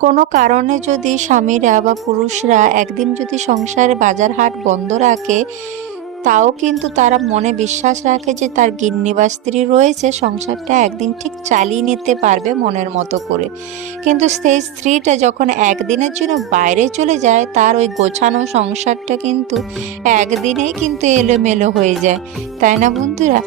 কোনো কারণে যদি স্বামীরা বা পুরুষরা একদিন যদি সংসারে বাজার হাট বন্ধ রাখে, তাও কিন্তু তারা মনে বিশ্বাস রাখে যে তার গিন্নি বা স্ত্রী রয়েছে, সংসারটা একদিন ঠিক চালিয়ে নিতে পারবে মনের মতো করে। কিন্তু সেই স্ত্রীটা যখন একদিনের জন্য বাইরে চলে যায়, তার ওই গোছানো সংসারটা কিন্তু একদিনেই কিন্তু এলোমেলো হয়ে যায়, তাই না বন্ধুরা?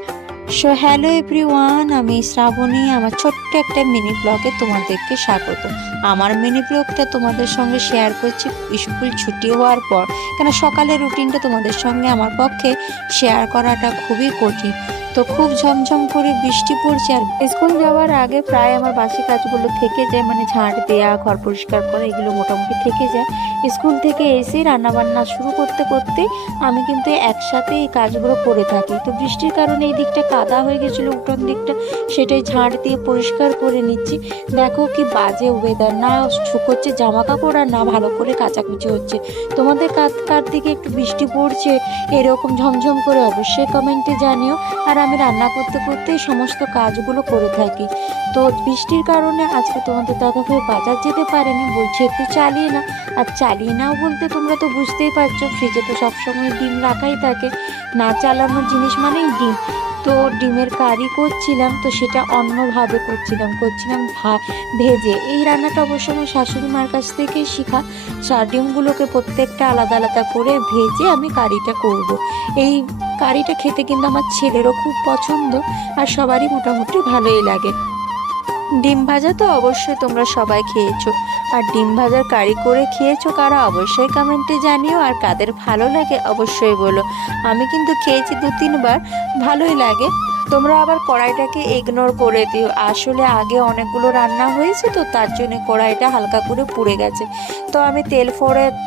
সো হ্যালো এভরিওয়ান, আমি শ্রাবণী। আমার ছোট্ট একটা মিনি ব্লগে তোমাদেরকে স্বাগত। আমার মিনি ব্লগটা তোমাদের সঙ্গে শেয়ার করছি স্কুল ছুটি হওয়ার পর, কেন সকালের রুটিনটা তোমাদের সঙ্গে আমার পক্ষে শেয়ার করাটা খুবই কঠিন। তো খুব ঝমঝম করে বৃষ্টি পড়ছে, আর স্কুল যাওয়ার আগে প্রায় আমার বাসি কাজগুলো থেকে যায়, মানে ঝাঁট দেওয়া, ঘর পরিষ্কার করা, এগুলো মোটামুটি থেকে যায়। স্কুল থেকে এসে রান্নাবান্না শুরু করতে করতে আমি কিন্তু একসাথে এই কাজগুলো করে থাকি। তো বৃষ্টির কারণে এই দিকটা কাদা হয়ে গেছিলো, উঠোন দিকটা, সেটাই ঝাঁট দিয়ে পরিষ্কার করে নিচ্ছি। দেখো কি বাজে ওয়েদার, না শুকোচ্ছে জামা কাপড় আর না ভালো করে কাচাকুচি হচ্ছে। তোমাদের কার কার দিকে একটু বৃষ্টি পড়ছে এরকম ঝমঝম করে, অবশ্যই কমেন্টে জানিও। আর আমি রান্না করতে করতে এই সমস্ত কাজগুলো করে থাকি। তো বৃষ্টির কারণে আজকে তোমাদের দাদাভাই বাজার যেতে পারেনি, বলছে একটু চালিয়ে না। আর চালিয়ে নাও বলতে তোমরা তো বুঝতেই পারছো, ফ্রিজে তো সবসময় ডিম রাখাই থাকে, না চালানো জিনিস মানেই ডিম। তো ডিমের কারি করছিলাম, তো সেটা অন্যভাবে করছিলাম ভেজে। এই রান্নাটা অবশ্য আমার শাশুড়ি মার কাছ থেকেই শেখা। ডিমগুলোকে প্রত্যেকটা আলাদা আলাদা করে ভেজে আমি কারিটা করব। এই কারিটা খেতে কিন্তু আমার ছেলেরও খুব পছন্দ, আর সবারই মোটামুটি ভালোই লাগে। ডিম ভাজা তো অবশ্যই তোমরা সবাই খেয়েছো, আর ডিম ভাজার কারি করে খেয়েছো কারা, অবশ্যই কমেন্টে জানিও। আর কাদের ভালো লাগে অবশ্যই বলো। আমি কিন্তু খেয়েছি 2-3 বার, ভালোই লাগে। তোমরা আবার কড়াইটাকে ইগনোর করে দিও, আসলে আগে অনেকগুলো রান্না হয়েছে, তো তার জন্য কড়াইটা হালকা করে পুড়ে গেছে। তো আমি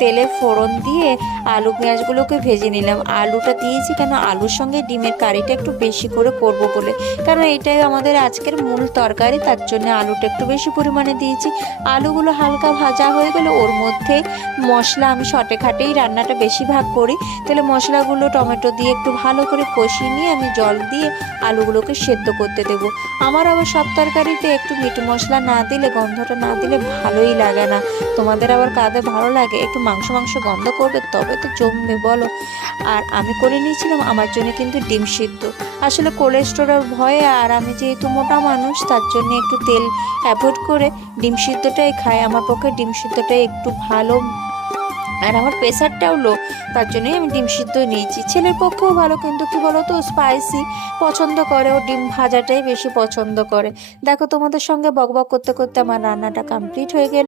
তেলে ফোড়ন দিয়ে আলু পেঁয়াজগুলোকে ভেজে নিলাম। আলুটা দিয়েছি কেন, আলুর সঙ্গে ডিমের কারিটা একটু বেশি করে করব বলে, কারণ এটাই আমাদের আজকের মূল তরকারি, তার জন্য আলুটা একটু বেশি পরিমাণে দিয়েছি। আলুগুলো হালকা ভাজা হয়ে গেলে ওর মধ্যে মশলা, আমি শর্টে খাটেই রান্নাটা বেশিরভাগ করি, তাহলে মশলাগুলো টমেটো দিয়ে একটু ভালো করে কষিয়ে নিয়ে আমি জল দিয়ে আলুগুলোকে সেদ্ধ করতে দেব। আমার আবার সব তরকারিতে একটু মিট মশলা না দিলে, গন্ধটা না দিলে ভালোই লাগে না। তোমাদের আবার কাদের ভালো লাগে একটু মাংস মাংস গন্ধ করবে, তবে তো জমবে বলো। আর আমি করে নিয়েছিলাম আমার জন্য কিন্তু ডিম সিদ্ধ। আসলে কোলেস্টেরল ভয়ে, আর আমি যেহেতু মোটা মানুষ, তার জন্য একটু তেল অ্যাভয়েড করে ডিম সিদ্ধটাই খাই। আমার পক্ষে ডিম সিদ্ধটাই একটু ভালো, আর আমার প্রেশারটাও লো, তার জন্যই আমি ডিম সিদ্ধ নিয়েছি। ছেলের পক্ষেও ভালো, কিন্তু কি বলতো, স্পাইসি পছন্দ করে, ও ডিম ভাজাটাই বেশি পছন্দ করে। দেখো তোমাদের সঙ্গে বকবক করতে করতে আমার রান্নাটা কমপ্লিট হয়ে গেল।